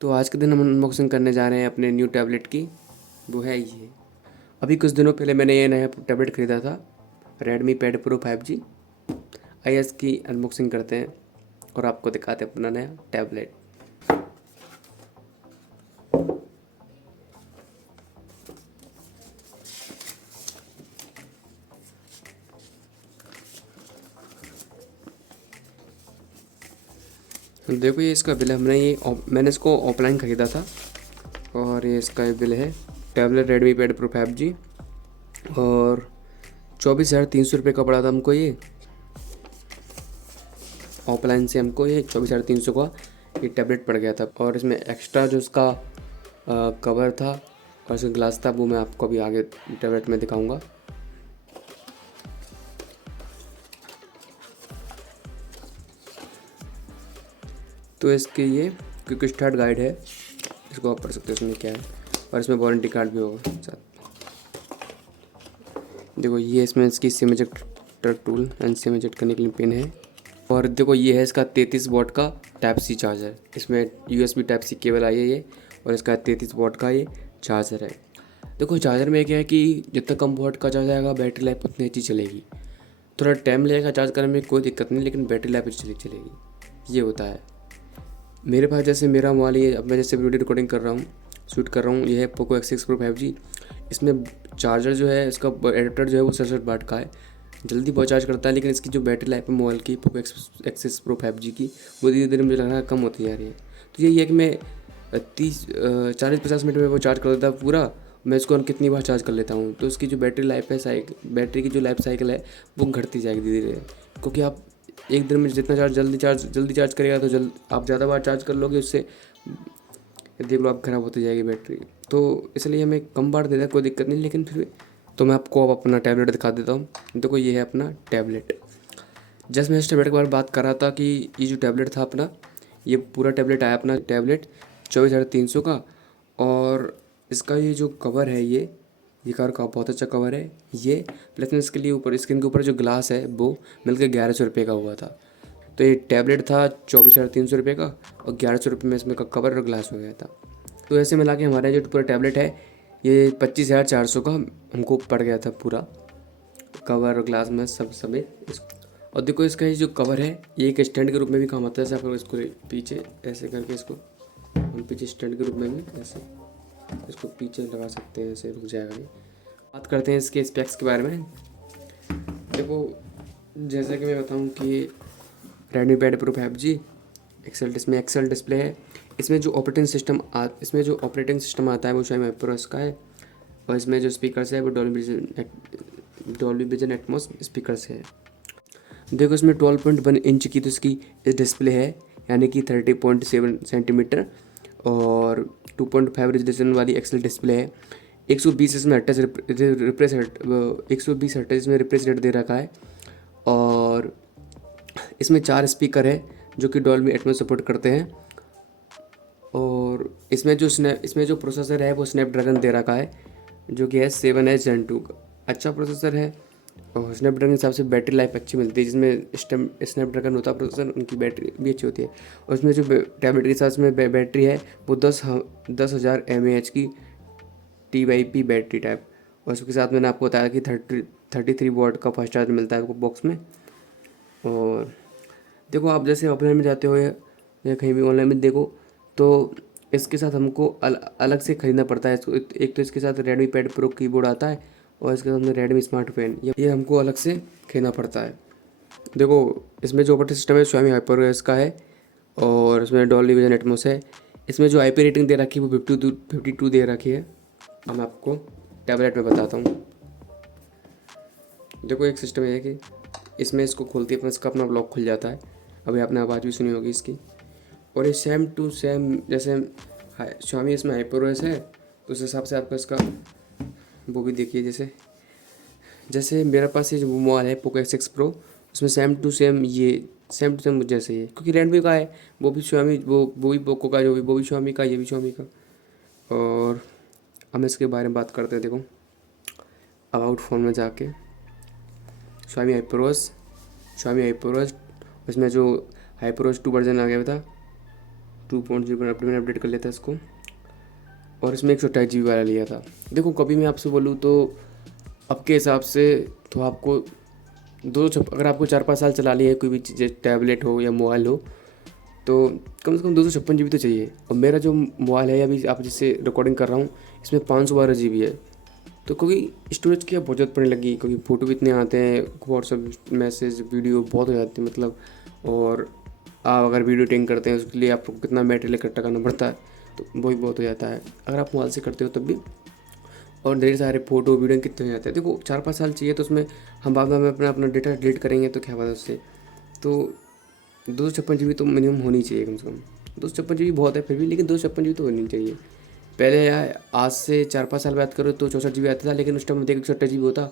तो आज के दिन हम अनबॉक्सिंग करने जा रहे हैं अपने न्यू टैबलेट की। वो है ये। अभी कुछ दिनों पहले मैंने ये नया टैबलेट ख़रीदा था, रेडमी पैड प्रो 5G। आइए इसकी अनबॉक्सिंग करते हैं और आपको दिखाते हैं अपना नया टैबलेट। देखो ये इसका बिल है। मैंने इसको ऑफलाइन ख़रीदा था और ये इसका बिल है। Tablet Redmi pad pro 5G और 24,300 रुपये का पड़ा था हमको ये। ऑफलाइन से हमको ये 24,300 का ये टैबलेट पड़ गया था। और इसमें एक्स्ट्रा जो उसका कवर था और इसका ग्लास था वो मैं आपको अभी आगे टैबलेट में दिखाऊंगा। तो इसके ये क्विक स्टार्ट गाइड है, इसको आप पढ़ सकते हो इसमें क्या है। और इसमें वारंटी कार्ड भी होगा साथ। देखो ये इसमें इसकी SIM ejector tool and SIM eject करने के लिए पिन है। और देखो ये है इसका 33 वॉट का टाइप सी चार्जर। इसमें USB टाइप सी केबल आई है ये, और इसका 33 वॉट का ये चार्जर है। देखो चार्जर में क्या है कि जितना कम वॉट का चार्ज आएगा बैटरी लाइफ उतनी अच्छी चलेगी। थोड़ा टाइम लगेगा चार्ज करने में, कोई दिक्कत नहीं, लेकिन बैटरी लाइफ अच्छी चलेगी। ये होता है। मेरे पास जैसे मेरा मोबाइल ये, अब मैं जैसे वीडियो रिकॉर्डिंग कर रहा हूँ, शूट कर रहा हूँ, ये है पोको X6 Pro 5G। इसमें चार्जर जो है, इसका एडेप्टर जो है वो 67 वाट का है, जल्दी बहुत चार्ज करता है। लेकिन इसकी जो बैटरी लाइफ है मोबाइल की पोको X6 Pro 5G की, वो धीरे धीरे मुझे लग रहा है कम होती जा रही है। तो यही है कि मैं 40-50 मिनट में वो चार्ज कर देता है पूरा। मैं इसको कितनी बार चार्ज कर लेता हूँ, तो इसकी जो बैटरी लाइफ है, बैटरी की जो लाइफ साइकिल है वो घटती जाएगी धीरे धीरे। क्योंकि आप एक दिन में जितना जल्दी चार्ज करेगा तो आप ज़्यादा बार चार्ज कर लोगे, उससे देख लो आप ख़राब होती जाएगी बैटरी। तो इसलिए हमें कम बार देता है, कोई दिक्कत नहीं, लेकिन फिर भी तो मैं आपको अब अपना टैबलेट दिखा देता हूँ। देखो ये है अपना टैबलेट। जस्ट मैं इस टैबलेट के बारे में बात कर रहा था कि ये जो टैबलेट था अपना, ये पूरा टैबलेट आया अपना टैबलेट 24,300 का। और इसका ये जो कवर है, ये कार का बहुत अच्छा कवर है ये। प्लस में इसके लिए ऊपर स्क्रीन के ऊपर जो ग्लास है वो मिलकर 1100 रुपये का हुआ था। तो ये टैबलेट था 24,300 रुपये का, और 1100 रुपये में इसमें का कवर और ग्लास हो गया था। तो ऐसे मिला के हमारा जो पूरा टैबलेट है ये 25,400 का हमको पड़ गया था, पूरा कवर और ग्लास में सब समेत। और देखो इसका ये जो कवर है ये एक स्टैंड के रूप में भी काम आता है। जैसे आप इसको पीछे ऐसे करके इसको हम पीछे स्टैंड के रूप में भी ऐसे इसको पीछे लगा सकते हैं, ऐसे रुक जाएगा ये। बात करते हैं इसके स्पेक्स के बारे में। देखो जैसा कि मैं बताऊं कि रेडमी पैड प्रो 5G इसमें एक्सेल डिस्प्ले है। इसमें जो ऑपरेटिंग सिस्टम आता है वो Xiaomi HyperOS का है। और इसमें जो स्पीकर्स है वो डॉल्बी विजन एटमॉस स्पीकर्स है। देखो इसमें 12.1 इंच की तो इसकी डिस्प्ले है, यानी कि 30.7 सेंटीमीटर, और 2.5 रेजोल्यूशन वाली एक्सेल डिस्प्ले है। 120 इसमें हर्ट्ज में रिफ्रेश रेट दे रखा है। और इसमें 4 स्पीकर है जो कि डॉल्बी एटमॉस सपोर्ट करते हैं। और इसमें जो प्रोसेसर है वो स्नैपड्रैगन दे रखा है, जो कि है 7H Gen 2 का। अच्छा प्रोसेसर है, और स्नैपड्रैगन के हिसाब से बैटरी लाइफ अच्छी मिलती है। जिसमें स्नैपड्रैगन होता है प्रोसेसर, उनकी बैटरी भी अच्छी होती है। और उसमें जो टैबलेट के साथ में बैटरी है वो 10,000 mAh की TYP बैटरी टाइप। और उसके साथ मैंने आपको बताया कि 33 वॉट का फास्ट चार्ज मिलता है आपको बॉक्स में। और देखो आप जैसे ऑफलाइन में जाते हो या कहीं भी ऑनलाइन में देखो, तो इसके साथ हमको अलग से ख़रीदना पड़ता है इसको। एक तो इसके साथ रेडमी पैड प्रो कीबोर्ड आता है, और इसके साथ में रेडमी स्मार्ट पेन, ये हमको अलग से खरीदना पड़ता है। देखो इसमें जो ऑपरेटिंग सिस्टम है Xiaomi HyperOS का है, और इसमें डॉल्बी विजन एटमॉस है। इसमें जो IP रेटिंग दे रखी है वो 52 दे रखी है। अब मैं आपको टैबलेट में बताता हूँ। देखो एक सिस्टम है कि इसमें इसको खोलते ही इसका अपना ब्लॉक खुल जाता है। अभी आपने आवाज़ भी सुनी होगी इसकी। और ये सेम टू सेम जैसे Xiaomi इसमें HyperOS है, तो उस हिसाब से आपका इसका वो भी देखिए। जैसे मेरे पास ये जो मोबाइल है पोको X6 Pro, उसमें सेम टू सेम जैसे ये, क्योंकि रेडमी का है, वो भी Xiaomi, वो भी पोको का, जो भी वो भी Xiaomi का, ये भी Xiaomi का। और हम इसके बारे में बात करते हैं। देखो अबाउट फ़ोन में जाके Xiaomi HyperOS, इसमें जो HyperOS 2 वर्जन आ गया था, 2.0 पर मैंने अपडेट कर लिया था इसको, और इसमें 128 GB वाला लिया था। देखो कभी मैं आपसे बोलूँ तो आपके हिसाब से तो आपको अगर आपको 4-5 साल चला लिया है कोई भी चीज़, टैबलेट हो या मोबाइल हो, तो कम से कम 256 GB तो चाहिए। और मेरा जो मोबाइल है अभी आप जिससे रिकॉर्डिंग कर रहा हूँ इसमें 512 GB है। तो क्योंकि स्टोरेज की अब बहुत ज़रूरत पड़ने लगी, क्योंकि फ़ोटो भी इतने आते हैं, व्हाट्सएप मैसेज वीडियो बहुत हो जाती है मतलब। और आप अगर वीडियो एडिटिंग करते हैं उसके लिए आपको कितना मटेरियल इकट्ठा करना पड़ता है, तो वही बहुत हो जाता है अगर आप मोबाइल से करते हो तब भी। और ढेर सारे फ़ोटो वीडियो कितने हो जाते हैं। देखो 4-5 साल चाहिए, तो उसमें हम बाद में अपना अपना डेटा डिलीट करेंगे तो क्या बात है उससे। तो 256 GB तो मिनिमम होनी चाहिए कम से कम। 256 GB बहुत है फिर भी, लेकिन 256 GB तो होनी चाहिए। पहले यार आज से 4-5 साल बात करो तो 64 GB आता था, लेकिन उस टाइम देखो 128 GB होता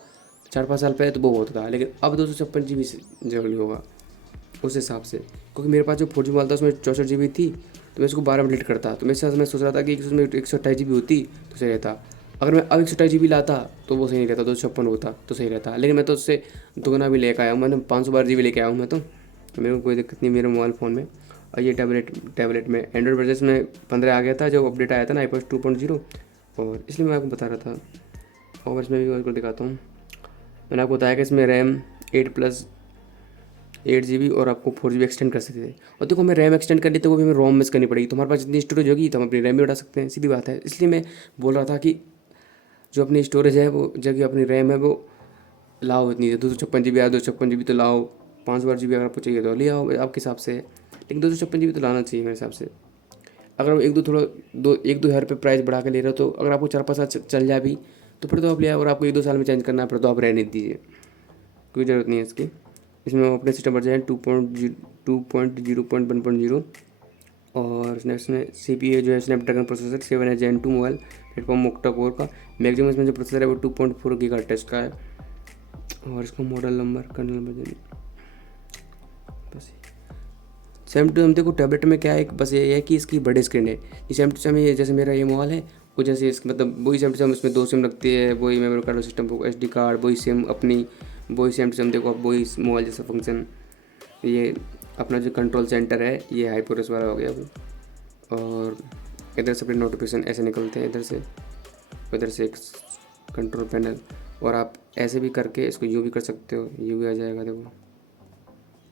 4-5 साल पहले, तो वो होता था। लेकिन अब 256 GB से जरूरी होगा उस हिसाब से, क्योंकि मेरे पास जो 4G मोबाइल था उसमें 64 GB थी, तो मैं इसको 12 में डिलीट करता। तो मेरे साथ मैं सोच रहा था कि उसमें 128 GB होती तो सही रहता। अगर मैं अब 128 GB लाता तो वो सही नहीं रहता, 256 होता तो सही रहता। लेकिन मैं तो उससे दुगना भी लेकर आया हूँ, मैंने 512 GB लेके आया हूँ मैं तो मेरे को कोई दिक्कत नहीं मेरे मोबाइल फ़ोन में। और ये टैबलेट में एंड्रॉइड वर्जन में 15 आ गया था जब अपडेट आया था ना iOS 2.0, और इसलिए मैं आपको बता रहा था। और इसमें भी आपको दिखाता हूँ। मैंने आपको बताया कि इसमें रैम 8+8 GB और आपको 4 GB एक्सटेंड कर सकते थे। और देखो हमें रैम एक्सटेंड कर ली तो वो भी हमें रोम मिस करनी पड़ेगी, तो हमारे पास जितनी स्टोरेज होगी तो हम अपनी रैम भी बढ़ा सकते हैं, सीधी बात है। इसलिए मैं बोल रहा था कि जो अपनी स्टोरेज है वो जगह अपनी रैम है वो लाओ इतनी 256 GB या 256 GB तो लाओ। 512 GB अगर आपको चाहिए तो ले आओ आपके हिसाब से, लेकिन 256 GB तो लाना चाहिए मेरे हिसाब से। अगर आप एक दो हज़ार रुपये प्राइस बढ़ा के ले रहे हो, तो अगर आपको 4-5 साल चल जाए अभी तो फिर तो आप ले आओ। और आपको 1-2 साल में चेंज करना है फिर तो आप रहने दीजिए, कोई ज़रूरत नहीं है इसकी। इसमें ऑपरेटिंग सिस्टम वर्जन है 2.0.1.0। और नेक्स्ट में CPU जो है स्नैपड्रैगन प्रोसेसर 7 है Gen 2 mobile platform Mokta core का। मैक्सिमम इसमें जो प्रोसेसर है वो 2.4 GHz का है। और इसका मॉडल नंबर कर्नल नंबर बस सेम टू सेम। देखो टैबलेट में क्या है, बस ये है कि इसकी बड़ी स्क्रीन है। ये सेम टू सेम ये जैसे मेरा ये मोबाइल है वो जैसे इसकी मतलब वही सेम टू सेम, उसमें 2 सिम लगती है, वही memory card system SD card, वही सिम अपनी, वही सेम टू सेम। देखो अब वही मोबाइल जैसा फंक्शन। ये अपना जो कंट्रोल सेंटर है ये हाईपोरस वाला हो गया वो। और इधर से अपने नोटिफिकेशन ऐसे निकलते हैं इधर से एक कंट्रोल पैनल। और आप ऐसे भी करके इसको यूँ भी कर सकते हो, यूँ भी आ जाएगा, देखो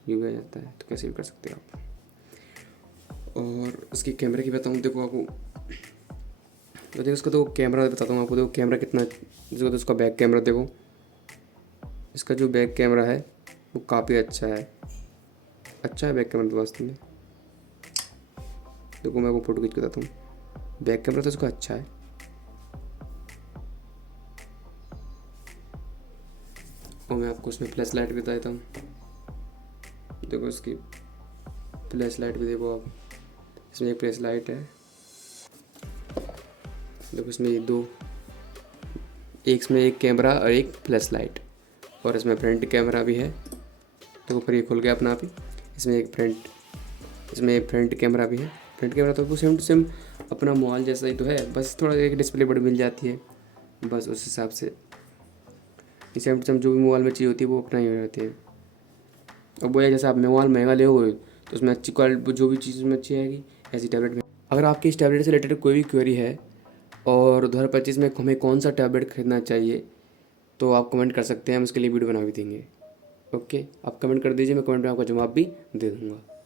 यूँ भी आ जाता है, तो कैसे भी कर सकते हो आप। और इसकी कैमरे की बताऊँ देखो आपको, तो देखो इसका तो कैमरा बताता हूँ आपको। देखो कैमरा कितना, जो तो इसका बैक कैमरा देखो, इसका जो बैक कैमरा है वो काफ़ी अच्छा है बैक कैमरा तो वास्तव में। देखो मैं आपको फोटो खींच के बताता हूँ, बैक कैमरा तो इसका अच्छा है। और मैं आपको उसमें फ्लैश लाइट भी बता देता हूँ। देखो इसकी फ्लैश लाइट भी देखो आप, इसमें एक फ्लैश लाइट है, देखो इसमें ये दो, एक इसमें एक कैमरा और एक फ्लैश लाइट। और इसमें फ्रंट कैमरा भी है, देखो फिर ये खुल गया अपना आप ही। इसमें एक फ्रंट कैमरा भी है। फ्रंट कैमरा तो वो सेम टू सेम अपना मोबाइल जैसा ही तो है, बस थोड़ा एक डिस्प्ले बड़ी मिल जाती है बस उस हिसाब से। सेम टू सेम जो भी मोबाइल में चाहिए होती है वो अपना ही हो जाती है। अब वो है जैसे आप मोबाइल महंगा लोगे तो उसमें अच्छी क्वालिटी जो भी चीज़ उसमें अच्छी आएगी, ऐसी टैबलेट में। अगर आपकी इस टैबलेट से रिलेटेड कोई भी क्वेरी है और 2025 में हमें कौन सा टैबलेट खरीदना चाहिए, तो आप कमेंट कर सकते हैं, हम उसके लिए वीडियो बना भी देंगे। ओके, आप कमेंट कर दीजिए, मैं कमेंट में आपका जवाब भी दे दूँगा।